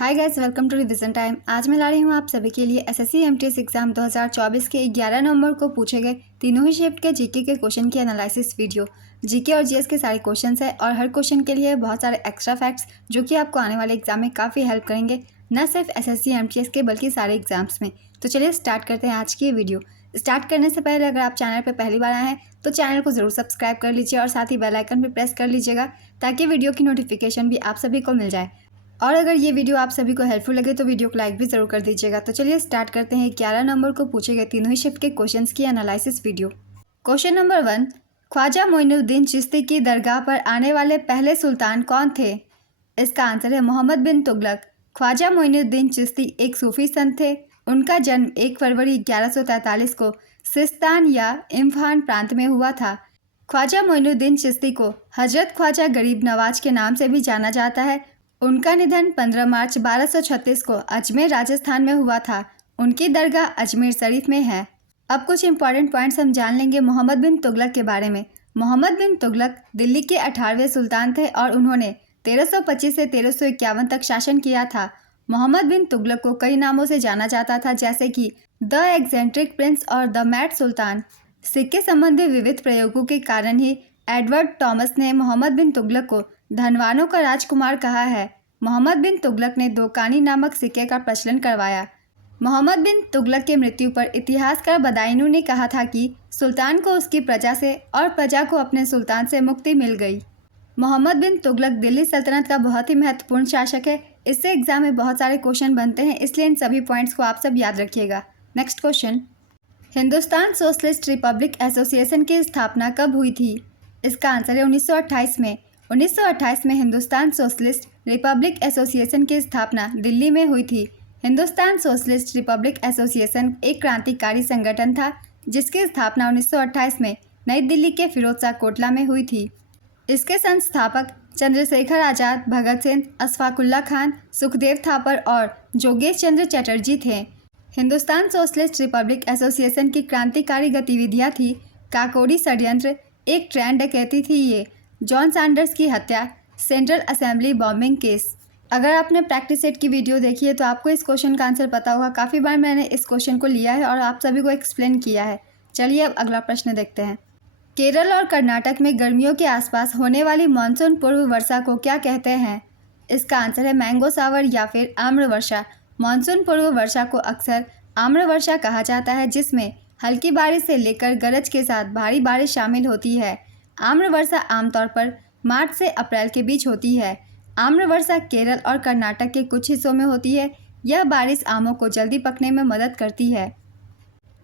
Hi guys, welcome to revision time. आज मैं ला रही हूँ आप सभी के लिए एसएससी एमटीएस एग्जाम 2024 के 11 नवंबर को पूछे गए तीनों ही शिफ्ट के जीके के क्वेश्चन की एनालिसिस वीडियो। जीके और जीएस के सारे क्वेश्चंस है और हर क्वेश्चन के लिए बहुत सारे एक्स्ट्रा फैक्ट्स जो कि आपको आने वाले एग्जाम में काफ़ी हेल्प करेंगे, न सिर्फ एसएससी एमटीएस के बल्कि सारे एग्जाम्स में। तो चलिए स्टार्ट करते हैं आज की ये वीडियो। स्टार्ट करने से पहले अगर आप चैनल पर पहली बार आए हैं तो चैनल को ज़रूर सब्सक्राइब कर लीजिए और साथ ही बेल आइकन भी प्रेस कर लीजिएगा ताकि वीडियो की नोटिफिकेशन भी आप सभी को मिल जाए। और अगर ये वीडियो आप सभी को हेल्पफुल लगे तो वीडियो को लाइक भी ज़रूर कर दीजिएगा। तो चलिए स्टार्ट करते हैं 11 नंबर को पूछे गए तीनों ही शिफ्ट के क्वेश्चंस की analysis video. Question number 1, Khwaja Moinuddin Chishti की दरगाह पर आने वाले पहले सुल्तान कौन थे? इसका आंसर है मोहम्मद बिन तुगलक। ख्वाजा मोइनुद्दीन चिश्ती एक सूफी संत थे। उनका जन्म 1 फरवरी 1143 को सिस्तान या इम्फान प्रांत में हुआ था। ख्वाजा मोइनुद्दीन चिश्ती को हजरत ख्वाजा गरीब नवाज के नाम से भी जाना जाता है। उनका निधन 15 मार्च 1236 को अजमेर राजस्थान में हुआ था। उनकी दरगाह अजमेर शरीफ में है। अब कुछ इंपॉर्टेंट पॉइंट्स हम जान लेंगे मोहम्मद बिन तुगलक के बारे में। मोहम्मद बिन तुगलक दिल्ली के 18वें सुल्तान थे और उन्होंने 1325 से 1351 तक शासन किया था। मोहम्मद बिन तुगलक को कई नामों से जाना जाता था, जैसे कि द एक्सेंट्रिक प्रिंस और द मैड सुल्तान। सिक्के संबंधी विविध प्रयोगों के कारण ही एडवर्ड टॉमस ने मोहम्मद बिन तुगलक को धनवानों का राजकुमार कहा है। मोहम्मद बिन तुगलक ने दोकानी नामक सिक्के का प्रचलन करवाया। मोहम्मद बिन तुगलक के मृत्यु पर इतिहासकार बदायूनी ने कहा था कि सुल्तान को उसकी प्रजा से और प्रजा को अपने सुल्तान से मुक्ति मिल गई। मोहम्मद बिन तुगलक दिल्ली सल्तनत का बहुत ही महत्वपूर्ण शासक है। इससे एग्जाम में बहुत सारे क्वेश्चन बनते हैं, इसलिए इन सभी पॉइंट्स को आप सब याद रखिएगा। Next question, Hindustan socialist Republic association की स्थापना कब हुई थी? इसका आंसर है 1928 में। 1928 में हिंदुस्तान सोशलिस्ट रिपब्लिक एसोसिएशन की स्थापना दिल्ली में हुई थी। हिंदुस्तान सोशलिस्ट रिपब्लिक एसोसिएशन एक क्रांतिकारी संगठन था जिसकी स्थापना 1928 में नई दिल्ली के फिरोजशाह कोटला में हुई थी। इसके संस्थापक चंद्रशेखर आज़ाद, भगत सिंह, अशफाकुल्ला खान, सुखदेव थापर और जोगेश चंद्र चटर्जी थे। हिंदुस्तान सोशलिस्ट रिपब्लिक एसोसिएशन की क्रांतिकारी गतिविधियाँ थी काकोरी षड्यंत्र, एक ट्रेन डकैती थी ये, जॉन सैंडर्स की हत्या, सेंट्रल असेंबली बॉम्बिंग केस। अगर आपने प्रैक्टिस सेट की वीडियो देखी है तो आपको इस क्वेश्चन का आंसर पता होगा। काफ़ी बार मैंने इस क्वेश्चन को लिया है और आप सभी को एक्सप्लेन किया है। चलिए अब अगला प्रश्न देखते हैं। केरल और कर्नाटक में गर्मियों के आसपास होने वाली मानसून पूर्व वर्षा को क्या कहते हैं? इसका आंसर है मैंगो सावर या फिर आम्र वर्षा। मानसून पूर्व वर्षा को अक्सर आम्र वर्षा कहा जाता है, जिसमें हल्की बारिश से लेकर गरज के साथ भारी बारिश शामिल होती है। आम्र वर्षा आमतौर पर मार्च से अप्रैल के बीच होती है। आम्र वर्षा केरल और कर्नाटक के कुछ हिस्सों में होती है। यह बारिश आमों को जल्दी पकने में मदद करती है।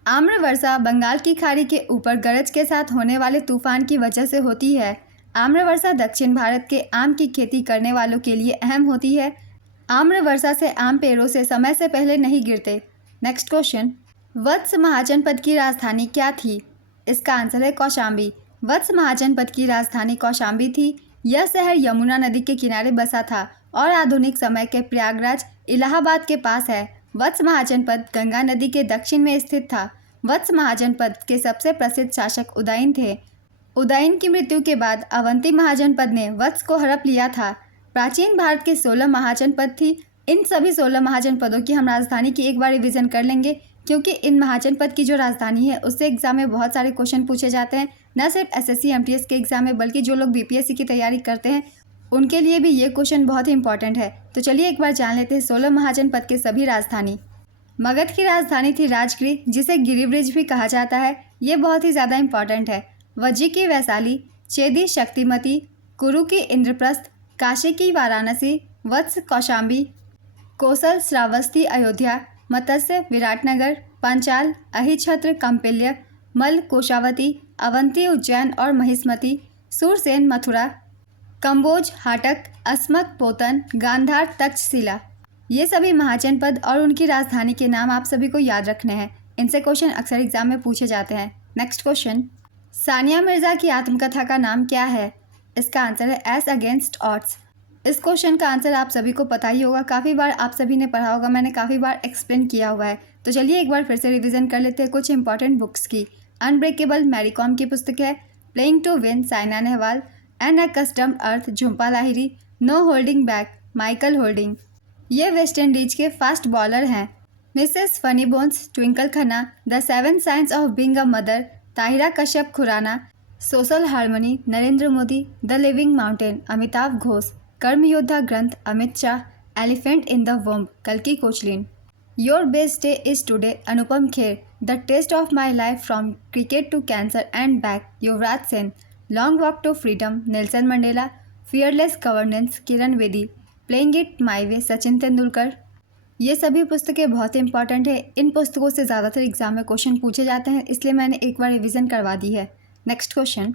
आम्र वर्षा बंगाल की खाड़ी के ऊपर गरज के साथ होने वाले तूफान की वजह से होती है। आम्र वर्षा दक्षिण भारत के आम की खेती करने वालों के लिए अहम होती है। आम्र वर्षा से आम पेड़ों से समय से पहले नहीं गिरते। नेक्स्ट क्वेश्चन, वत्स महाजनपद की राजधानी क्या थी? इसका आंसर है कौशाम्बी। वत्स महाजनपद की राजधानी कौशाम्बी थी। यह शहर यमुना नदी के किनारे बसा था और आधुनिक समय के प्रयागराज इलाहाबाद के पास है। वत्स महाजनपद गंगा नदी के दक्षिण में स्थित था। वत्स महाजनपद के सबसे प्रसिद्ध शासक उदयन थे। उदयन की मृत्यु के बाद अवंती महाजनपद ने वत्स को हड़प लिया था। प्राचीन भारत के 16 महाजनपद थी। इन सभी 16 महाजनपदों की हम राजधानी की एक बार रिवीजन कर लेंगे, क्योंकि इन महाजनपद की जो राजधानी है उससे एग्जाम में बहुत सारे क्वेश्चन पूछे जाते हैं। न सिर्फ एसएससी एमटीएस के एग्जाम में बल्कि जो लोग बीपीएससी की तैयारी करते हैं उनके लिए भी ये क्वेश्चन बहुत ही इंपॉर्टेंट है। तो चलिए एक बार जान लेते हैं 16 महाजनपद के सभी राजधानी। मगध की राजधानी थी राजगृह, जिसे गिरिब्रिज भी कहा जाता है। ये बहुत ही ज़्यादा इंपॉर्टेंट है। वज्जी की वैशाली, चेदी शक्तिमती, कुरु की इंद्रप्रस्थ, काशी की वाराणसी, वत्स कौशाम्बी, कोसल श्रावस्ती अयोध्या, मत्स्य विराटनगर, पांचाल अहिछत्र कंपिल्य, मल कोशावती, अवंती उज्जैन और महिष्मती, सूरसेन मथुरा, कंबोज हाटक, अस्मक पोतन, गांधार तक्षशिला। ये सभी महाजनपद और उनकी राजधानी के नाम आप सभी को याद रखने हैं। इनसे क्वेश्चन अक्सर एग्जाम में पूछे जाते हैं। नेक्स्ट क्वेश्चन, सानिया मिर्जा की आत्मकथा का नाम क्या है? इसका आंसर है एस अगेंस्ट ऑड्स। इस क्वेश्चन का आंसर आप सभी को पता ही होगा। काफ़ी बार आप सभी ने पढ़ा होगा, मैंने काफ़ी बार एक्सप्लेन किया हुआ है। तो चलिए एक बार फिर से रिवीजन कर लेते हैं कुछ इंपॉर्टेंट बुक्स की। अनब्रेकेबल मैरी कॉम की पुस्तक है, playing to win Saina Nehwal, an accustomed earth Jhumpa Lahiri, no holding back Michael Holding, ये वेस्ट इंडीज के फास्ट बॉलर हैं। Mrs funny bones Twinkle Khanna, the seven sins of being a mother Tahira Kashyap Khurana, social harmony Narendra Modi, the living mountain Amitabh Ghosh, Karma Yoddha Granth Amit Shah, elephant in the womb कल्कि Koechlin. Your best day is today Anupam Kher, the test of my life from cricket to cancer and back Yuvraj Sen, long walk to freedom Nelson Mandela, fearless governance Kiran Bedi, playing it my way Sachin Tendulkar. ये सभी पुस्तकें बहुत ही important है। इन पुस्तकों से ज़्यादातर exam में question पूछे जाते हैं, इसलिए मैंने एक बार रिवीजन करवा दी है। नेक्स्ट क्वेश्चन,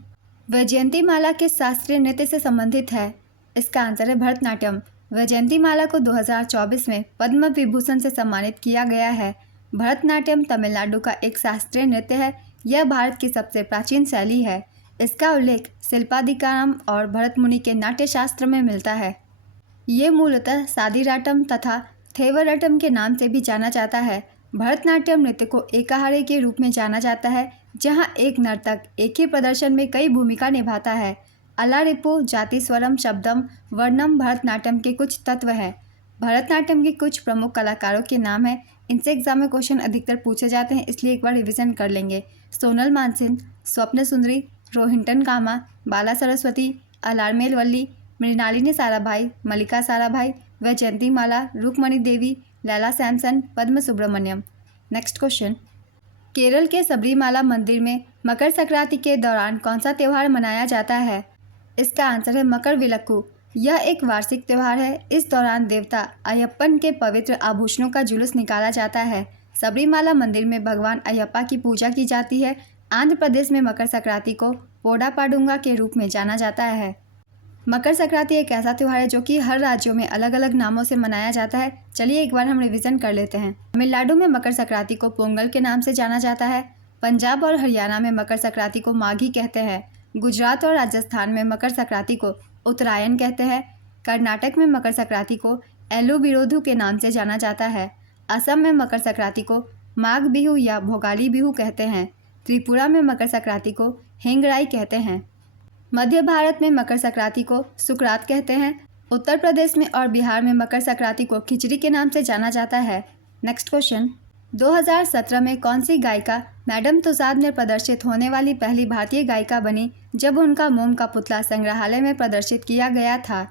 वैजयंतीमाला किस शास्त्रीय नृत्य से संबंधित है? इसका आंसर है भरतनाट्यम। वैजयंतीमाला को 2024 में पद्म विभूषण से सम्मानित किया गया है। भरतनाट्यम तमिलनाडु का एक शास्त्रीय नृत्य है। यह भारत की सबसे प्राचीन शैली है। इसका उल्लेख शिल्पाधिकारम और भरत मुनि के नाट्यशास्त्र में मिलता है। ये मूलतः सादिराटम तथा थेवरटम के नाम से भी जाना जाता है। भरतनाट्यम नृत्य को एकाहारे के रूप में जाना जाता है, जहां एक नर्तक एक ही प्रदर्शन में कई भूमिका निभाता है। अलारिपु, जाति, स्वरम, शब्दम, वर्णम भरतनाट्यम के कुछ तत्व हैं। भरतनाट्यम के कुछ प्रमुख कलाकारों के नाम हैं। इनसे एग्जाम में क्वेश्चन अधिकतर पूछे जाते हैं, इसलिए एक बार रिविजन कर लेंगे। सोनल मानसिंह, स्वप्न सुंदरी, रोहिंटन कामा, बाला सरस्वती, अलारमेल वल्ली, मृणालिनी साराभाई, मल्लिका साराभाई, वैजयंतीमाला, रुक्मणी देवी, लैला सैमसन, पद्म सुब्रमण्यम। नेक्स्ट क्वेश्चन, केरल के सबरीमाला मंदिर में मकर संक्रांति के दौरान कौन सा त्यौहार मनाया जाता है? इसका आंसर है मकर विलक्कू। यह एक वार्षिक त्यौहार है। इस दौरान देवता अयप्पन के पवित्र आभूषणों का जुलूस निकाला जाता है। सबरीमाला मंदिर में भगवान अयप्पा की पूजा की जाती है। आंध्र प्रदेश में मकर संक्रांति को पोडा पाडुंगा के रूप में जाना जाता है। मकर संक्रांति एक ऐसा त्यौहार है जो कि हर राज्यों में अलग अलग नामों से मनाया जाता है। चलिए एक बार हम रिवीजन कर लेते हैं। तमिलनाडु में मकर संक्रांति को पोंगल के नाम से जाना जाता है। पंजाब और हरियाणा में मकर संक्रांति को माघी कहते हैं। गुजरात और राजस्थान में मकर संक्रांति को उत्तरायण कहते हैं। कर्नाटक में मकर संक्रांति को एलू बिरोधु के नाम से जाना जाता है। असम में मकर संक्रांति को माघ बिहू या भोगाली बिहू कहते हैं। त्रिपुरा में मकर संक्रांति को हेंगराई कहते हैं। मध्य भारत में मकर संक्रांति को सुकरात कहते हैं। उत्तर प्रदेश में और बिहार में मकर संक्रांति को खिचड़ी के नाम से जाना जाता है। नेक्स्ट क्वेश्चन, 2017 में कौन सी गायिका मैडम तुसाद में प्रदर्शित होने वाली पहली भारतीय गायिका बनी जब उनका मोम का पुतला संग्रहालय में प्रदर्शित किया गया था?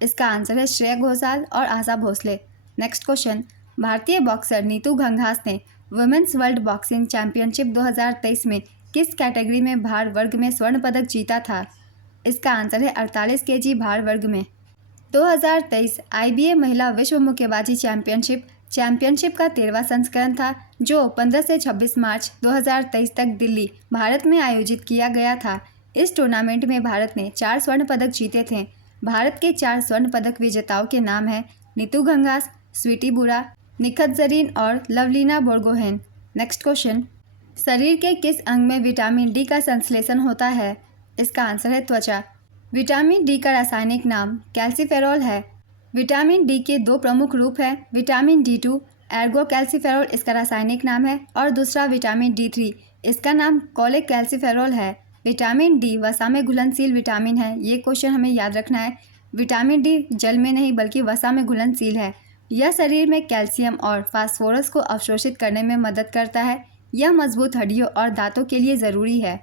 इसका आंसर है श्रेया घोषाल और आशा भोसले। नेक्स्ट क्वेश्चन, भारतीय बॉक्सर नीतू घंघास ने वुमेन्स वर्ल्ड बॉक्सिंग चैंपियनशिप 2023 में किस कैटेगरी में भार वर्ग में स्वर्ण पदक जीता था? इसका आंसर है 48 केजी भार वर्ग में। 2023 IBA महिला विश्व मुक्केबाजी चैंपियनशिप का 13वां संस्करण था, जो 15 से 26 मार्च 2023 तक दिल्ली, भारत में आयोजित किया गया था। इस टूर्नामेंट में भारत ने 4 स्वर्ण पदक जीते थे। भारत के 4 स्वर्ण पदक विजेताओं के नाम हैं नीतू घंघास, स्वीटी बुरा, निखत जरीन और लवलीना बोरगोहेन। नेक्स्ट क्वेश्चन, शरीर के किस अंग में विटामिन डी का संश्लेषण होता है? इसका आंसर है त्वचा। विटामिन डी का रासायनिक नाम कैल्सीफेरॉल है। विटामिन डी के 2 प्रमुख रूप हैं। विटामिन D2 एर्गो कैल्सीफेरॉल इसका रासायनिक नाम है, और दूसरा विटामिन D3 इसका नाम कोलेक कैल्सीफेरॉल है। विटामिन डी वसा में घुलनशील विटामिन है। ये क्वेश्चन हमें याद रखना है। विटामिन डी जल में नहीं बल्कि वसा में घुलनशील है। यह शरीर में कैल्शियम और फास्फोरस को अवशोषित करने में मदद करता है। यह मजबूत हड्डियों और दांतों के लिए ज़रूरी है।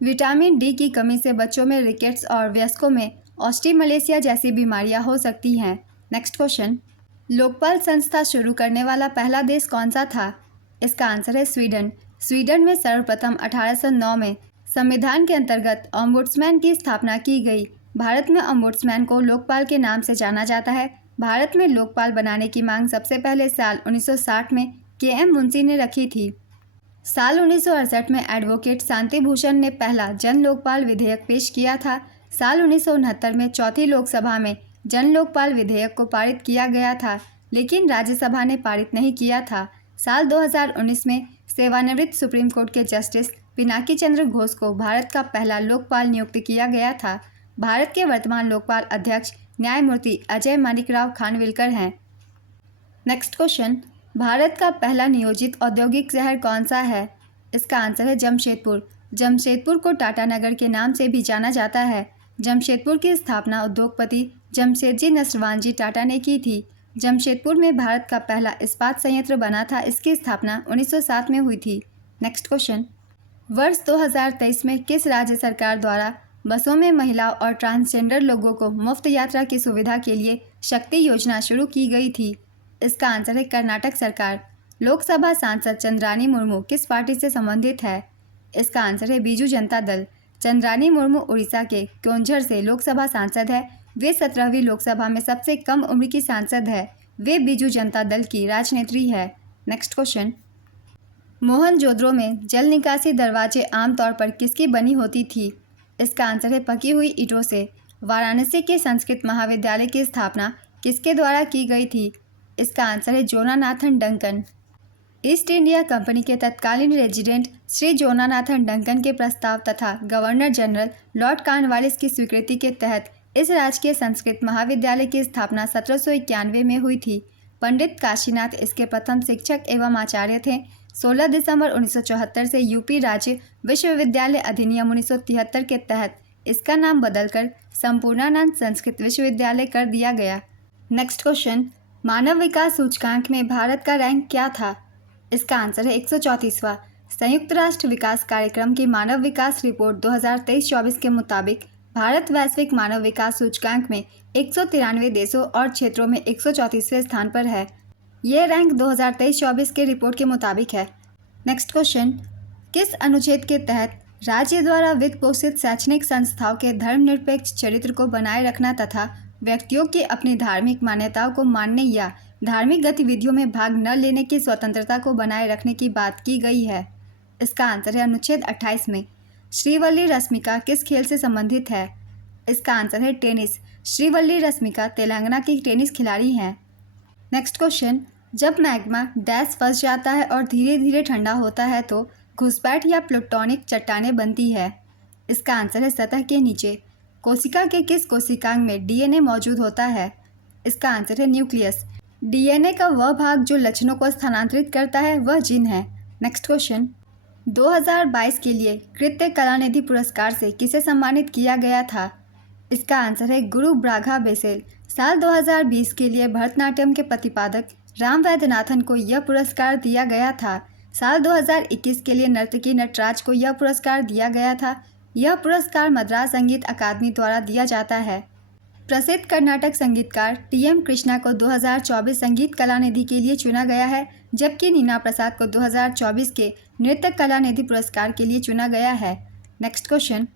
विटामिन डी की कमी से बच्चों में रिकेट्स और वयस्कों में ऑस्टिमलेशिया जैसी बीमारियां हो सकती हैं। नेक्स्ट क्वेश्चन, लोकपाल संस्था शुरू करने वाला पहला देश कौन सा था? इसका आंसर है स्वीडन। स्वीडन में सर्वप्रथम 1809 में संविधान के अंतर्गत ओम्बुड्समैन की स्थापना की गई। भारत में ओम्बुड्समैन को लोकपाल के नाम से जाना जाता है। भारत में लोकपाल बनाने की मांग सबसे पहले साल 1960 में KM मुंशी ने रखी थी। साल 1968 में एडवोकेट शांति भूषण ने पहला जन लोकपाल विधेयक पेश किया था। साल 1969 में चौथी लोकसभा में जन लोकपाल विधेयक को पारित किया गया था, लेकिन राज्यसभा ने पारित नहीं किया था। साल 2019 में सेवानिवृत्त सुप्रीम कोर्ट के जस्टिस पिनाकी चंद्र घोष को भारत का पहला लोकपाल नियुक्त किया गया था। भारत के वर्तमान लोकपाल अध्यक्ष न्यायमूर्ति अजय माणिकराव खानविलकर हैं। नेक्स्ट क्वेश्चन, भारत का पहला नियोजित औद्योगिक शहर कौन सा है? इसका आंसर है जमशेदपुर। जमशेदपुर को टाटा नगर के नाम से भी जाना जाता है। जमशेदपुर की स्थापना उद्योगपति जमशेदजी नसवानजी टाटा ने की थी। जमशेदपुर में भारत का पहला इस्पात संयंत्र बना था, इसकी स्थापना 1907 में हुई थी। नेक्स्ट क्वेश्चन, वर्ष 2023 में किस राज्य सरकार द्वारा बसों में महिलाओं और ट्रांसजेंडर लोगों को मुफ्त यात्रा की सुविधा के लिए शक्ति योजना शुरू की गई थी? इसका आंसर है कर्नाटक सरकार। लोकसभा सांसद चंद्रानी मुर्मू किस पार्टी से संबंधित है? इसका आंसर है बीजू जनता दल। चंद्रानी मुर्मू उड़ीसा के क्योंझर से लोकसभा सांसद है। वे 17वीं लोकसभा में सबसे कम उम्र की सांसद है। वे बीजू जनता दल की राजनेत्री है। नेक्स्ट क्वेश्चन, मोहनजोदड़ो में जल निकासी दरवाजे आमतौर पर किसकी बनी होती थी? इसका आंसर है पकी हुई ईंटों से। वाराणसी के संस्कृत महाविद्यालय की स्थापना किसके द्वारा की गई थी? इसका आंसर है जोनानाथन डंकन। ईस्ट इंडिया कंपनी के तत्कालीन रेजिडेंट श्री जोनानाथन डंकन के प्रस्ताव तथा गवर्नर जनरल लॉर्ड कॉर्नवालिस की स्वीकृति के तहत इस राजकीय संस्कृत महाविद्यालय की स्थापना 1791 में हुई थी। पंडित काशीनाथ इसके प्रथम शिक्षक एवं आचार्य थे। 16 दिसंबर 1974 से यूपी राज्य विश्वविद्यालय अधिनियम 1973 के तहत इसका नाम बदलकर संपूर्णानंद संस्कृत विश्वविद्यालय कर दिया गया। नेक्स्ट क्वेश्चन, मानव विकास सूचकांक में भारत का रैंक क्या था? इसका आंसर है 134वां। संयुक्त राष्ट्र विकास कार्यक्रम की मानव विकास रिपोर्ट 2023-24 के मुताबिक भारत वैश्विक मानव विकास सूचकांक में 193 देशों और क्षेत्रों में 134वें स्थान पर है। यह रैंक 2023-24 के रिपोर्ट के मुताबिक है। नेक्स्ट क्वेश्चन, किस अनुच्छेद के तहत राज्य द्वारा वित्त पोषित शैक्षणिक संस्थाओं के धर्मनिरपेक्ष चरित्र को बनाए रखना तथा व्यक्तियों की अपनी धार्मिक मान्यताओं को मानने या धार्मिक गतिविधियों में भाग न लेने की स्वतंत्रता को बनाए रखने की बात की गई है? इसका आंसर है अनुच्छेद 28 में। श्रीवल्ली रश्मिका किस खेल से संबंधित है? इसका आंसर है टेनिस। श्रीवल्ली रश्मिका तेलंगाना की टेनिस खिलाड़ी हैं। नेक्स्ट क्वेश्चन, जब मैग्मा डैश फंस जाता है और धीरे धीरे ठंडा होता है तो घुसपैठ या प्लूटोनिक चट्टानें बनती है? इसका आंसर है सतह के नीचे। कोशिका के किस कोशिकांग में डीएनए मौजूद होता है? इसका आंसर है न्यूक्लियस। डीएनए का वह भाग जो लक्षणों को स्थानांतरित करता है वह जीन है। नेक्स्ट क्वेश्चन, 2022 के लिए कृत्य कलानिधि पुरस्कार से किसे सम्मानित किया गया था? इसका आंसर है गुरु ब्राघा बेसेल। साल 2020 के लिए भरतनाट्यम के प्रतिपादक राम वैद्यनाथन को यह पुरस्कार दिया गया था। साल 2021 के लिए नर्तकी नटराज को यह पुरस्कार दिया गया था। यह पुरस्कार मद्रास संगीत अकादमी द्वारा दिया जाता है। प्रसिद्ध कर्नाटक संगीतकार टीएम कृष्णा को 2024 संगीत कलानिधि के लिए चुना गया है, जबकि नीना प्रसाद को 2024 के नृत्य कलानिधि पुरस्कार के लिए चुना गया है। नेक्स्ट क्वेश्चन,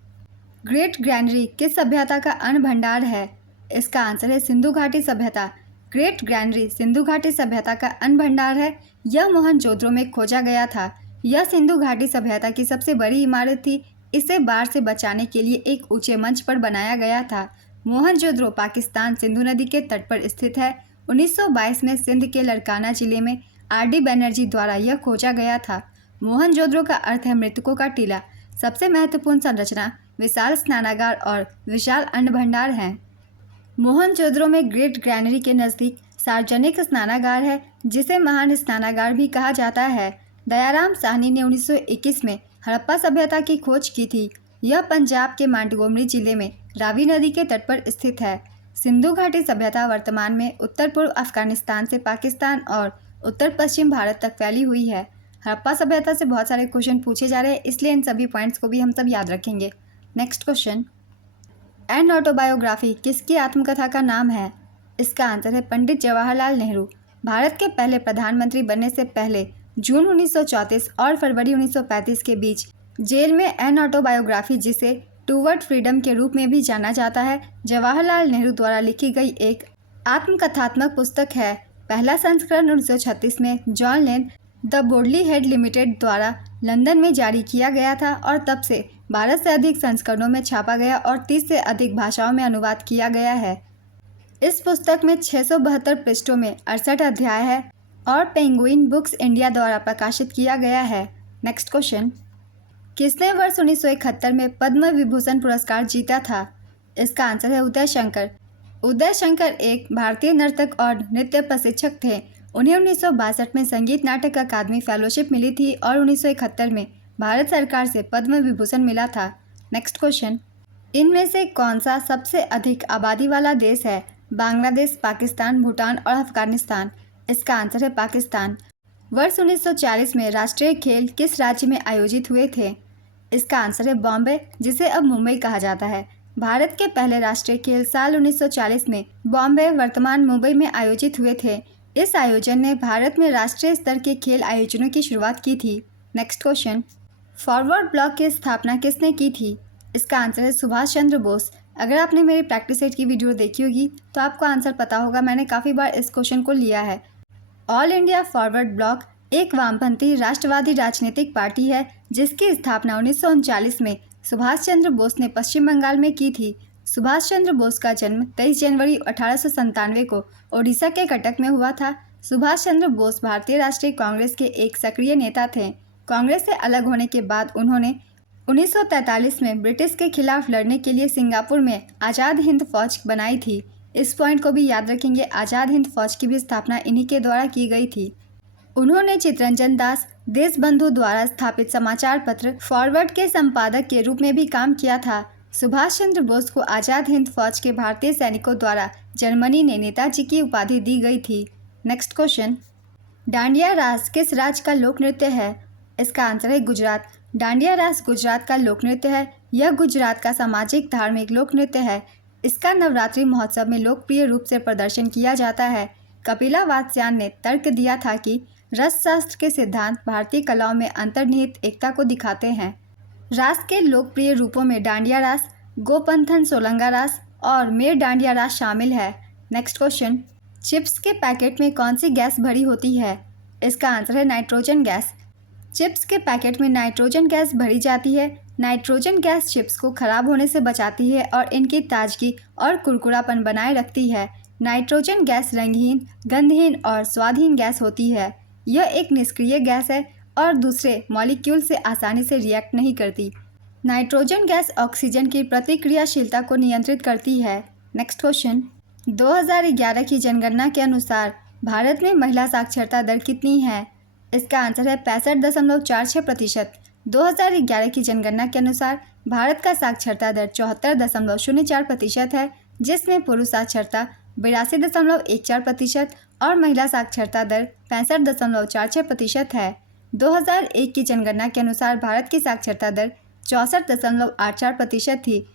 ग्रेट ग्रैनरी किस सभ्यता का अन्न भंडार है? इसका आंसर है सिंधु घाटी सभ्यता। ग्रेट ग्रैनरी सिंधु घाटी सभ्यता का अन्न भंडार है। यह मोहनजोदड़ो में खोजा गया था। यह सिंधु घाटी सभ्यता की सबसे बड़ी इमारत थी। इसे बाढ़ से बचाने के लिए एक ऊंचे मंच पर बनाया गया था। मोहनजोदड़ो पाकिस्तान सिंधु नदी के तट पर स्थित है। 1922 में सिंध के लड़काना जिले में आर.डी. बनर्जी द्वारा यह खोजा गया था। मोहनजोदड़ो का अर्थ है मृतकों का टीला। सबसे महत्वपूर्ण संरचना विशाल स्नानागार और विशाल अन्न भंडार हैं। मोहनजोदड़ो में ग्रेट ग्रैनरी के नज़दीक सार्वजनिक स्नानागार है, जिसे महान स्नानागार भी कहा जाता है। दयाराम साहनी ने 1921 में हड़प्पा सभ्यता की खोज की थी। यह पंजाब के मांटगोमरी जिले में रावी नदी के तट पर स्थित है। सिंधु घाटी सभ्यता वर्तमान में उत्तर पूर्व अफगानिस्तान से पाकिस्तान और उत्तर पश्चिम भारत तक फैली हुई है। हड़प्पा सभ्यता से बहुत सारे क्वेश्चन पूछे जा रहे हैं, इसलिए इन सभी पॉइंट्स को भी हम सब याद रखेंगे। नेक्स्ट क्वेश्चन, एन ऑटोबायोग्राफी किसकी आत्मकथा का नाम है? इसका आंसर है पंडित जवाहरलाल नेहरू। भारत के पहले प्रधानमंत्री बनने से पहले जून 1934 और फरवरी 1935 के बीच जेल में एन ऑटोबायोग्राफी, जिसे टूवर्ड फ्रीडम के रूप में भी जाना जाता है, जवाहरलाल नेहरू द्वारा लिखी गई एक आत्मकथात्मक पुस्तक है। पहला संस्करण 1936 में John Lane the Bodley Head limited द्वारा लंदन में जारी किया गया था और तब से 12 से अधिक संस्करणों में छापा गया और 30 से अधिक भाषाओं में अनुवाद किया गया है। इस पुस्तक में 672 पृष्ठों में 68 अध्याय है और पेंगुइन बुक्स इंडिया द्वारा प्रकाशित किया गया है। नेक्स्ट क्वेश्चन, किसने वर्ष 1971 में पद्म विभूषण पुरस्कार जीता था? इसका आंसर है उदय शंकर। उदय शंकर एक भारतीय नर्तक और नृत्य प्रशिक्षक थे। उन्हें 1962 में संगीत नाटक अकादमी फेलोशिप मिली थी और 1971 में भारत सरकार से पद्म विभूषण मिला था। नेक्स्ट क्वेश्चन, इनमें से कौन सा सबसे अधिक आबादी वाला देश है? बांग्लादेश, पाकिस्तान, भूटान और अफगानिस्तान। इसका आंसर है पाकिस्तान। वर्ष 1940 में राष्ट्रीय खेल किस राज्य में आयोजित हुए थे? इसका आंसर है बॉम्बे, जिसे अब मुंबई कहा जाता है। भारत के पहले राष्ट्रीय खेल साल 1940 में बॉम्बे, वर्तमान मुंबई में आयोजित हुए थे। इस आयोजन ने भारत में राष्ट्रीय स्तर के खेल आयोजनों की शुरुआत की थी। नेक्स्ट क्वेश्चन, फॉरवर्ड ब्लॉक की स्थापना किसने की थी? इसका आंसर है सुभाष चंद्र बोस। अगर आपने मेरी प्रैक्टिस सेट की वीडियो देखी होगी तो आपको आंसर पता होगा, मैंने काफ़ी बार इस क्वेश्चन को लिया है। ऑल इंडिया फॉरवर्ड ब्लॉक एक वामपंथी राष्ट्रवादी राजनीतिक पार्टी है जिसकी स्थापना 1939 में सुभाष चंद्र बोस ने पश्चिम बंगाल में की थी। सुभाष चंद्र बोस का जन्म 23 जनवरी 1897 को ओडिशा के कटक में हुआ था। सुभाष चंद्र बोस भारतीय राष्ट्रीय कांग्रेस के एक सक्रिय नेता थे। कांग्रेस से अलग होने के बाद उन्होंने 1943 में ब्रिटिश के खिलाफ लड़ने के लिए सिंगापुर में आज़ाद हिंद फौज बनाई थी। इस पॉइंट को भी याद रखेंगे, आज़ाद हिंद फौज की भी स्थापना इन्हीं के द्वारा की गई थी। उन्होंने चित्तरंजन दास देशबंधु द्वारा स्थापित समाचार पत्र फॉरवर्ड के संपादक के रूप में भी काम किया था। सुभाष चंद्र बोस को आज़ाद हिंद फौज के भारतीय सैनिकों द्वारा जर्मनी ने नेताजी की उपाधि दी गई थी। नेक्स्ट क्वेश्चन, डांडिया रास किस राज्य का लोक नृत्य है? इसका आंसर है गुजरात। डांडिया रास गुजरात का लोक नृत्य है। यह गुजरात का सामाजिक धार्मिक लोक नृत्य है। इसका नवरात्रि महोत्सव में लोकप्रिय रूप से प्रदर्शन किया जाता है। कपिला वात्स्यायन ने तर्क दिया था कि रस शास्त्र के सिद्धांत भारतीय कलाओं में अंतर्निहित एकता को दिखाते हैं। रास के लोकप्रिय रूपों में डांडिया रास, गोपंथन सोलंगा रास और मेर डांडिया रास शामिल है। नेक्स्ट क्वेश्चन, चिप्स के पैकेट में कौन सी गैस भरी होती है? इसका आंसर है नाइट्रोजन गैस। चिप्स के पैकेट में नाइट्रोजन गैस भरी जाती है। नाइट्रोजन गैस चिप्स को खराब होने से बचाती है और इनकी ताजगी और कुरकुरापन बनाए रखती है। नाइट्रोजन गैस रंगहीन, गंधहीन और स्वादहीन गैस होती है। यह एक निष्क्रिय गैस है और दूसरे मॉलिक्यूल से आसानी से रिएक्ट नहीं करती। नाइट्रोजन गैस ऑक्सीजन की प्रतिक्रियाशीलता को नियंत्रित करती है। नेक्स्ट क्वेश्चन, 2011 की जनगणना के अनुसार भारत में महिला साक्षरता दर कितनी है? इसका आंसर है 65.46%। 2011 की जनगणना के अनुसार भारत का साक्षरता दर 74.04% है, जिसमें पुरुष साक्षरता 82.14% और महिला साक्षरता दर 65.46% है। 2001 की जनगणना के अनुसार भारत की साक्षरता दर 64.84% थी,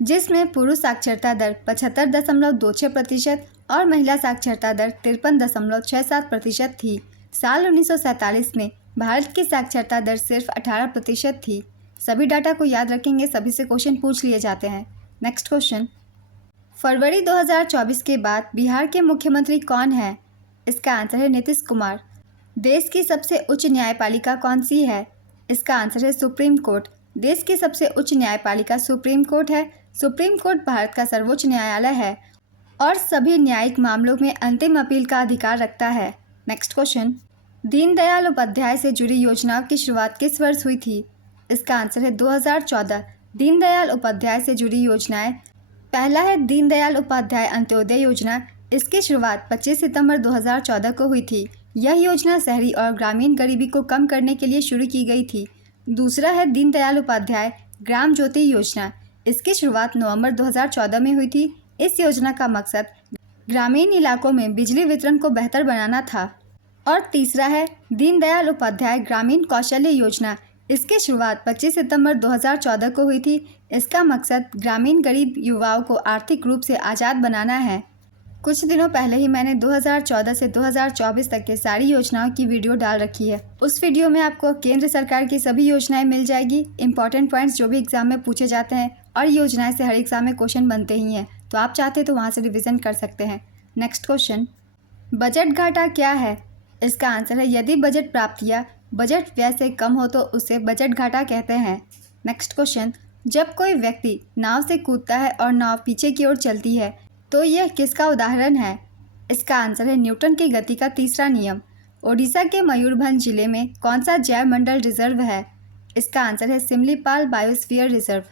जिसमें पुरुष साक्षरता दर 75.26% और महिला साक्षरता दर 53.67% थी। साल 1947 में भारत की साक्षरता दर सिर्फ 18% थी। सभी डाटा को याद रखेंगे, सभी से क्वेश्चन पूछ लिए जाते हैं। नेक्स्ट क्वेश्चन, फरवरी 2024 के बाद बिहार के मुख्यमंत्री कौन है? इसका आंसर है नीतीश कुमार। देश की सबसे उच्च न्यायपालिका कौन सी है? इसका आंसर है सुप्रीम कोर्ट। देश की सबसे उच्च न्यायपालिका सुप्रीम कोर्ट है। सुप्रीम कोर्ट भारत का सर्वोच्च न्यायालय है और सभी न्यायिक मामलों में अंतिम अपील का अधिकार रखता है। नेक्स्ट क्वेश्चन, दीनदयाल उपाध्याय से जुड़ी योजनाओं की शुरुआत किस वर्ष हुई थी? इसका आंसर है 2014। दीनदयाल उपाध्याय से जुड़ी योजनाएं, पहला है दीनदयाल उपाध्याय अंत्योदय योजना। इसकी शुरुआत 25 सितंबर 2014 को हुई थी। यह योजना शहरी और ग्रामीण गरीबी को कम करने के लिए शुरू की गई थी। दूसरा है दीनदयाल उपाध्याय ग्राम ज्योति योजना। इसकी शुरुआत नवंबर 2014 में हुई थी। इस योजना का मकसद ग्रामीण इलाकों में बिजली वितरण को बेहतर बनाना था। और तीसरा है दीनदयाल उपाध्याय ग्रामीण कौशल्य योजना। इसकी शुरुआत 25 सितंबर 2014 को हुई थी। इसका मकसद ग्रामीण गरीब युवाओं को आर्थिक रूप से आज़ाद बनाना है। कुछ दिनों पहले ही मैंने 2014 से 2024 तक के सारी योजनाओं की वीडियो डाल रखी है। उस वीडियो में आपको केंद्र सरकार की सभी योजनाएं मिल जाएगी, इंपॉर्टेंट पॉइंट्स जो भी एग्जाम में पूछे जाते हैं, और योजनाएं से हर एग्जाम में क्वेश्चन बनते ही हैं, तो आप चाहते तो वहाँ से रिविज़न कर सकते हैं। नेक्स्ट क्वेश्चन, बजट घाटा क्या है? इसका आंसर है यदि बजट प्राप्तियाँ बजट व्यय से कम हो तो उसे बजट घाटा कहते हैं। नेक्स्ट क्वेश्चन, जब कोई व्यक्ति नाव से कूदता है और नाव पीछे की ओर चलती है तो यह किसका उदाहरण है? इसका आंसर है न्यूटन की गति का तीसरा नियम। ओडिशा के मयूरभंज जिले में कौन सा जैव मंडल रिजर्व है? इसका आंसर है Simlipal biosphere reserve.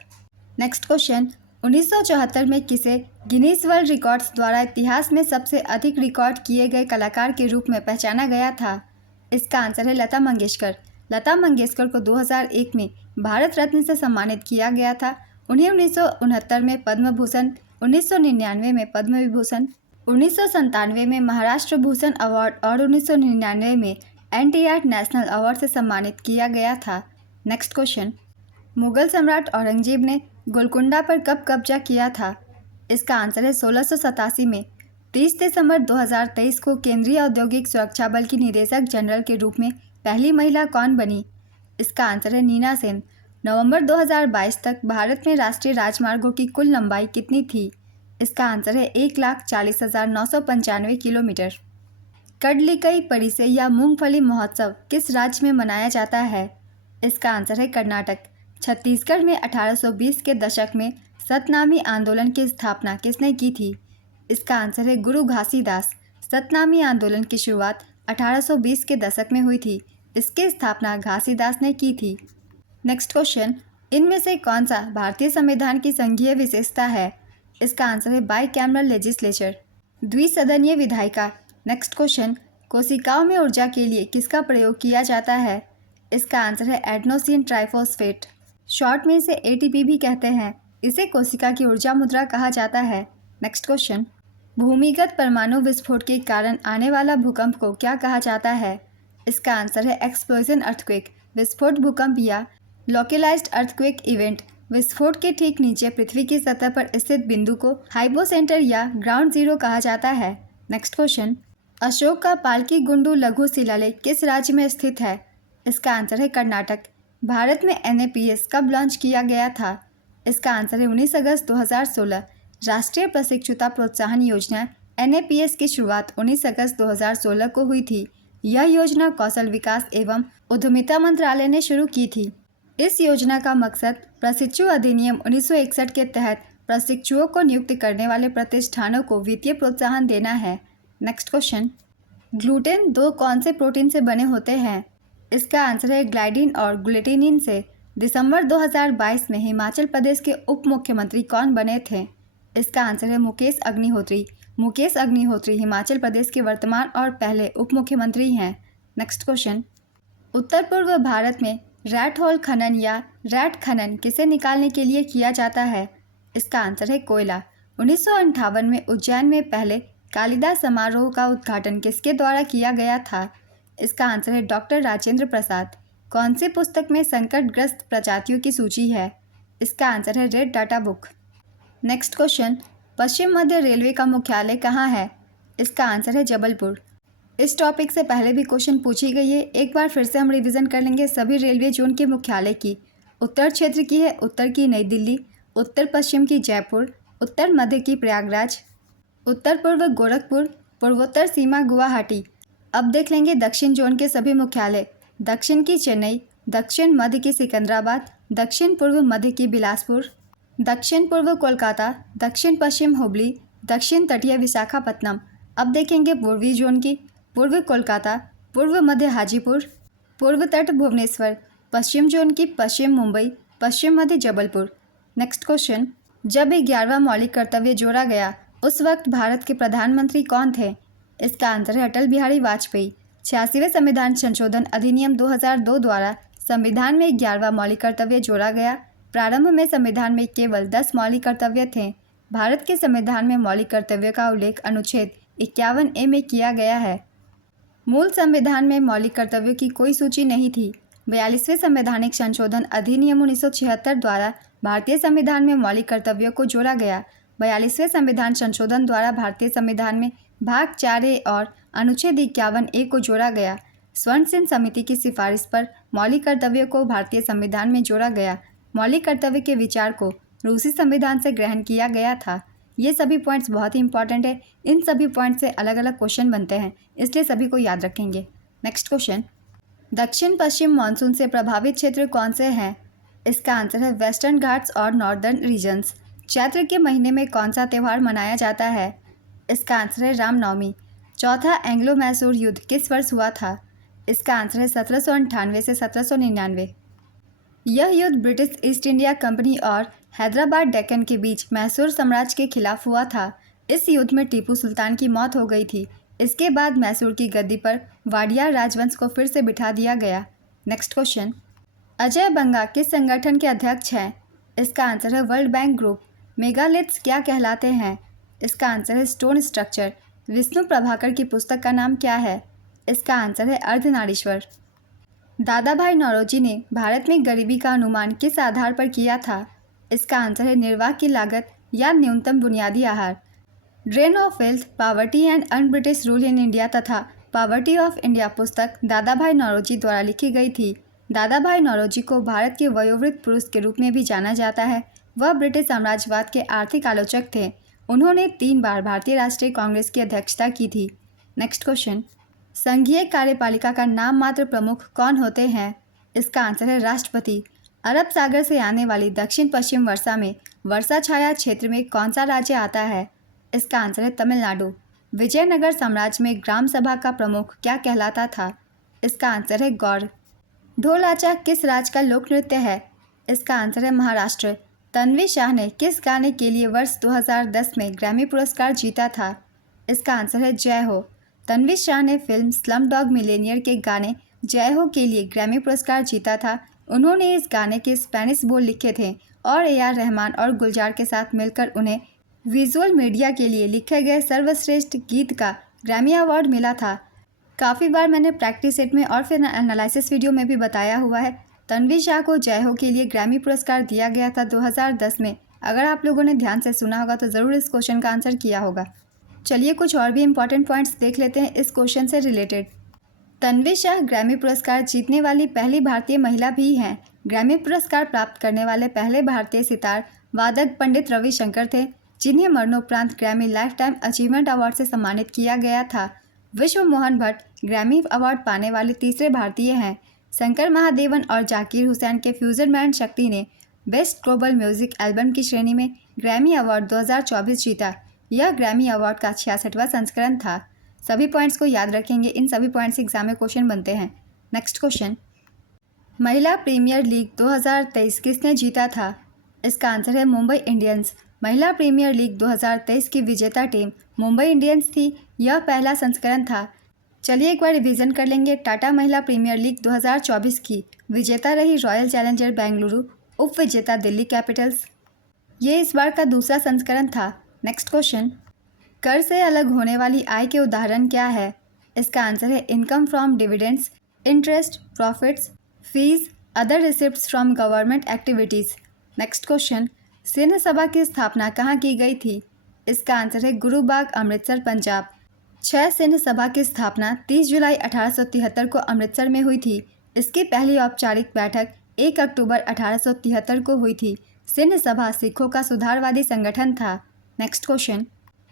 Next question, 1974 में किसे गिनीज वर्ल्ड रिकॉर्ड्स द्वारा इतिहास में सबसे अधिक रिकॉर्ड किए गए कलाकार के रूप में पहचाना गया था? इसका आंसर है लता मंगेशकर। लता मंगेशकर को 2001 में भारत रत्न से सम्मानित किया गया था। उन्हें 1969 में पद्म भूषण, 1999 में पद्म विभूषण, 1997 में महाराष्ट्र भूषण अवार्ड और 1999 में NTR नेशनल अवार्ड से सम्मानित किया गया था। नेक्स्ट क्वेश्चन, मुगल सम्राट औरंगजेब ने गोलकुंडा पर कब कब्जा किया था? इसका आंसर है 1687 में। 30 दिसंबर 2023 को केंद्रीय औद्योगिक सुरक्षा बल की निदेशक जनरल के रूप में पहली महिला कौन बनी? इसका आंसर है नीना सेन। नवंबर 2022 तक भारत में राष्ट्रीय राजमार्गों की कुल लंबाई कितनी थी? इसका आंसर है 1,40,995 किलोमीटर। कडलिकई परिसे या मूंगफली महोत्सव किस राज्य में मनाया जाता है? इसका आंसर है कर्नाटक। छत्तीसगढ़ में 1820 के दशक में सतनामी आंदोलन की स्थापना किसने की थी? इसका आंसर है गुरु घासीदास। सतनामी आंदोलन की शुरुआत 1820 के दशक में हुई थी। इसकी स्थापना घासीदास ने की थी। नेक्स्ट क्वेश्चन, इनमें से कौन सा भारतीय संविधान की संघीय विशेषता है? इसका आंसर है बाई कैमरल लेजिस्लेचर, द्विसदनीय विधायिका। नेक्स्ट क्वेश्चन, कोशिकाओं में ऊर्जा के लिए किसका प्रयोग किया जाता है? इसका आंसर है एडेनोसिन ट्राइफॉस्फेट, शॉर्ट में इसे ATP भी कहते हैं। इसे कोशिका की ऊर्जा मुद्रा कहा जाता है। नेक्स्ट क्वेश्चन, भूमिगत परमाणु विस्फोट के कारण आने वाला भूकंप को क्या कहा जाता है? इसका आंसर है एक्सप्लोजन अर्थक्वेक, विस्फोट भूकंप या लोकलाइज्ड अर्थक्वेक इवेंट। विस्फोट के ठीक नीचे पृथ्वी की सतह पर स्थित बिंदु को हाइपोसेंटर या ग्राउंड जीरो कहा जाता है। नेक्स्ट क्वेश्चन, अशोक का पालकी गुंडू लघु शिलालेख किस राज्य में स्थित है? इसका आंसर है कर्नाटक। भारत में NAPS कब लॉन्च किया गया था? इसका आंसर है 19 अगस्त 2016। राष्ट्रीय प्रशिक्षुता प्रोत्साहन योजना NAPS की शुरुआत 19 अगस्त 2016 को हुई थी। यह योजना कौशल विकास एवं उद्यमिता मंत्रालय ने शुरू की थी। इस योजना का मकसद प्रशिक्षु अधिनियम 1961 के तहत प्रशिक्षुओं को नियुक्त करने वाले प्रतिष्ठानों को वित्तीय प्रोत्साहन देना है। नेक्स्ट क्वेश्चन, ग्लूटेन दो कौन से प्रोटीन से बने होते हैं? इसका आंसर है ग्लाइडिन और ग्लूटेनिन से। दिसंबर 2022 में हिमाचल प्रदेश के उप मुख्यमंत्री कौन बने थे? इसका आंसर है मुकेश अग्निहोत्री। मुकेश अग्निहोत्री हिमाचल प्रदेश के वर्तमान और पहले उप मुख्यमंत्री हैं। नेक्स्ट क्वेश्चन, उत्तर पूर्व भारत में रैट होल खनन या रैट खनन किसे निकालने के लिए किया जाता है? इसका आंसर है कोयला। 1958 में उज्जैन में पहले कालिदास समारोह का उद्घाटन किसके द्वारा किया गया था? इसका आंसर है डॉक्टर राजेंद्र प्रसाद। कौन सी पुस्तक में संकटग्रस्त प्रजातियों की सूची है? इसका आंसर है red data book. Next question, पश्चिम मध्य रेलवे का मुख्यालय कहाँ है? इसका आंसर है जबलपुर। इस टॉपिक से पहले भी क्वेश्चन पूछी गई है, एक बार फिर से हम रिवीजन कर लेंगे सभी रेलवे जोन के मुख्यालय की। उत्तर क्षेत्र की है उत्तर की नई दिल्ली, उत्तर पश्चिम की जयपुर, उत्तर मध्य की प्रयागराज, उत्तर पूर्व गोरखपुर, पूर्वोत्तर सीमा गुवाहाटी। अब देख लेंगे दक्षिण जोन के सभी मुख्यालय। दक्षिण की चेन्नई, दक्षिण मध्य की सिकंदराबाद, दक्षिण पूर्व मध्य की बिलासपुर, दक्षिण पूर्व कोलकाता, दक्षिण पश्चिम हुबली, दक्षिण तटीय विशाखापत्तनम। अब देखेंगे पूर्वी जोन की। पूर्व कोलकाता, पूर्व मध्य हाजीपुर, पूर्व तट भुवनेश्वर, पश्चिम जोन की पश्चिम मुंबई, पश्चिम मध्य जबलपुर। नेक्स्ट क्वेश्चन, जब 11वां मौलिक कर्तव्य जोड़ा गया उस वक्त भारत के प्रधानमंत्री कौन थे? इसका आंसर है अटल बिहारी वाजपेयी। 86वें संविधान संशोधन अधिनियम 2002 द्वारा संविधान में 11वां मौलिक कर्तव्य जोड़ा गया। प्रारंभ में संविधान में केवल 10 मौलिक कर्तव्य थे। भारत के संविधान में मौलिक कर्तव्य का उल्लेख अनुच्छेद 51A में किया गया है। मूल संविधान में मौलिक कर्तव्यों की कोई सूची नहीं थी। 42वें संवैधानिक संशोधन अधिनियम 1976 द्वारा भारतीय संविधान में मौलिक कर्तव्यों को जोड़ा गया। 42वें संविधान संशोधन द्वारा भारतीय संविधान में भाग 4A और अनुच्छेद 51A को जोड़ा गया। स्वर्ण सिंह समिति की सिफारिश पर मौलिक कर्तव्यों को भारतीय संविधान में जोड़ा गया। मौलिक कर्तव्य के विचार को रूसी संविधान से ग्रहण किया गया था। ये सभी पॉइंट्स बहुत ही इंपॉर्टेंट है। इन सभी पॉइंट से अलग अलग क्वेश्चन बनते हैं, इसलिए सभी को याद रखेंगे। नेक्स्ट क्वेश्चन, दक्षिण पश्चिम मानसून से प्रभावित क्षेत्र कौन से हैं? इसका आंसर है वेस्टर्न घाट्स और नॉर्दर्न रीजन्स। चैत्र के महीने में कौन सा त्यौहार मनाया जाता है? इसका आंसर है रामनवमी। चौथा एंग्लो मैसूर युद्ध किस वर्ष हुआ था? इसका आंसर है 1798 से 1799। यह युद्ध ब्रिटिश ईस्ट इंडिया कंपनी और हैदराबाद डेक्कन के बीच मैसूर साम्राज्य के खिलाफ हुआ था। इस युद्ध में टीपू सुल्तान की मौत हो गई थी। इसके बाद मैसूर की गद्दी पर वाडियार राजवंश को फिर से बिठा दिया गया। नेक्स्ट क्वेश्चन, अजय बंगा किस संगठन के अध्यक्ष हैं? इसका आंसर है वर्ल्ड बैंक ग्रुप। मेगालिथ्स क्या कहलाते हैं? इसका आंसर है स्टोन स्ट्रक्चर। विष्णु प्रभाकर की पुस्तक का नाम क्या है? इसका आंसर है अर्धनारीश्वर। दादा भाई नौरोजी ने भारत में गरीबी का अनुमान किस आधार पर किया था? इसका आंसर है निर्वाह की लागत या न्यूनतम बुनियादी आहार। Drain of wealth, poverty and un British rule in India तथा पावर्टी ऑफ इंडिया पुस्तक दादा भाई नौरोजी द्वारा लिखी गई थी। दादा भाई नौरोजी को भारत के वयोवृद्ध पुरुष के रूप में भी जाना जाता है। वह ब्रिटिश साम्राज्यवाद के आर्थिक आलोचक थे। उन्होंने 3 बार भारतीय राष्ट्रीय कांग्रेस की अध्यक्षता की थी। नेक्स्ट क्वेश्चन, संघीय कार्यपालिका का नाम मात्र प्रमुख कौन होते हैं? इसका आंसर है राष्ट्रपति। अरब सागर से आने वाली दक्षिण पश्चिम वर्षा में वर्षा छाया क्षेत्र में कौन सा राज्य आता है? इसका आंसर है तमिलनाडु। विजयनगर साम्राज्य में ग्राम सभा का प्रमुख क्या कहलाता था? इसका आंसर है गौड़। ढोलाचा किस राज्य का लोक नृत्य है? इसका आंसर है महाराष्ट्र। तन्वी शाह ने किस गाने के लिए वर्ष 2010 में ग्रैमी पुरस्कार जीता था? इसका आंसर है जय हो। तन्वी शाह ने फिल्म स्लम डॉग मिलियनेयर के गाने जय हो के लिए ग्रैमी पुरस्कार जीता था। उन्होंने इस गाने के स्पेनिश बोल लिखे थे और AR रहमान और गुलजार के साथ मिलकर उन्हें विजुअल मीडिया के लिए लिखे गए सर्वश्रेष्ठ गीत का ग्रैमी अवार्ड मिला था। काफ़ी बार मैंने प्रैक्टिस सेट में और फिर एनालिसिस वीडियो में भी बताया हुआ है। तन्वी शाह को जय हो के लिए ग्रैमी पुरस्कार दिया गया था 2010 में। अगर आप लोगों ने ध्यान से सुना होगा तो ज़रूर इस क्वेश्चन का आंसर किया होगा। चलिए कुछ और भी इम्पॉर्टेंट पॉइंट्स देख लेते हैं इस क्वेश्चन से रिलेटेड। तन्वी शाह ग्रैमी पुरस्कार जीतने वाली पहली भारतीय महिला भी हैं। ग्रैमी पुरस्कार प्राप्त करने वाले पहले भारतीय सितार वादक पंडित रविशंकर थे, जिन्हें मरणोपरांत Grammy life time achievement award से सम्मानित किया गया था। विश्व मोहन भट्ट ग्रैमी अवार्ड पाने वाले तीसरे भारतीय हैं। शंकर महादेवन और जाकिर हुसैन के फ्यूजन बैंड शक्ति ने बेस्ट ग्लोबल म्यूजिक एल्बम की श्रेणी में ग्रैमी अवार्ड 2024 जीता। यह ग्रैमी अवार्ड का 66वां संस्करण था। सभी पॉइंट्स को याद रखेंगे, इन सभी पॉइंट्स एग्जाम में क्वेश्चन बनते हैं। नेक्स्ट क्वेश्चन, महिला प्रीमियर लीग 2023 किसने जीता था? इसका आंसर है मुंबई इंडियंस। महिला प्रीमियर लीग 2023 की विजेता टीम मुंबई इंडियंस थी। यह पहला संस्करण था। चलिए एक बार रिवीजन कर लेंगे। टाटा महिला प्रीमियर लीग 2024 की विजेता रही रॉयल चैलेंजर बेंगलुरु, उप विजेता दिल्ली कैपिटल्स। ये इस बार का दूसरा संस्करण था। नेक्स्ट क्वेश्चन, कर से अलग होने वाली आय के उदाहरण क्या है? इसका आंसर है income from dividends, interest, profits, fees, other receipts from government activities. Next question, Sindh Sabha की स्थापना कहाँ की गई थी? इसका आंसर है गुरुबाग, अमृतसर, पंजाब। 6 सिंध सभा की स्थापना 30 जुलाई 1873 को अमृतसर में हुई थी। इसकी पहली औपचारिक बैठक 1 अक्टूबर 1873 को हुई थी। सिंध सभा सिखों का सुधारवादी संगठन था। नेक्स्ट क्वेश्चन,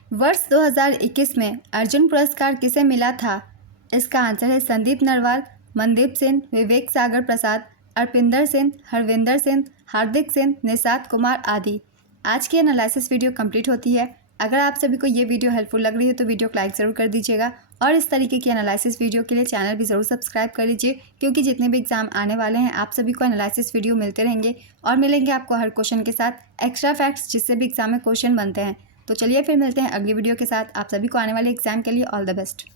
वर्ष 2021 में अर्जुन पुरस्कार किसे मिला था? इसका आंसर है संदीप नरवाल, मनदीप सिंह, विवेक सागर प्रसाद, अर्पिंदर सिंह, हरविंदर सिंह, हार्दिक सिंह, निषाद कुमार आदि। आज की एनालिसिस वीडियो कंप्लीट होती है। अगर आप सभी को ये वीडियो हेल्पफुल लग रही है तो वीडियो को लाइक ज़रूर कर दीजिएगा और इस तरीके की एनालिसिस वीडियो के लिए चैनल भी ज़रूर सब्सक्राइब कर लीजिए, क्योंकि जितने भी एग्जाम आने वाले हैं आप सभी को एनालिसिस वीडियो मिलते रहेंगे और मिलेंगे आपको हर क्वेश्चन के साथ एक्स्ट्रा फैक्ट्स, जिससे भी एग्जाम में क्वेश्चन बनते हैं। तो चलिए फिर मिलते हैं अगली वीडियो के साथ। आप सभी को आने वाले एग्जाम के लिए ऑल द बेस्ट।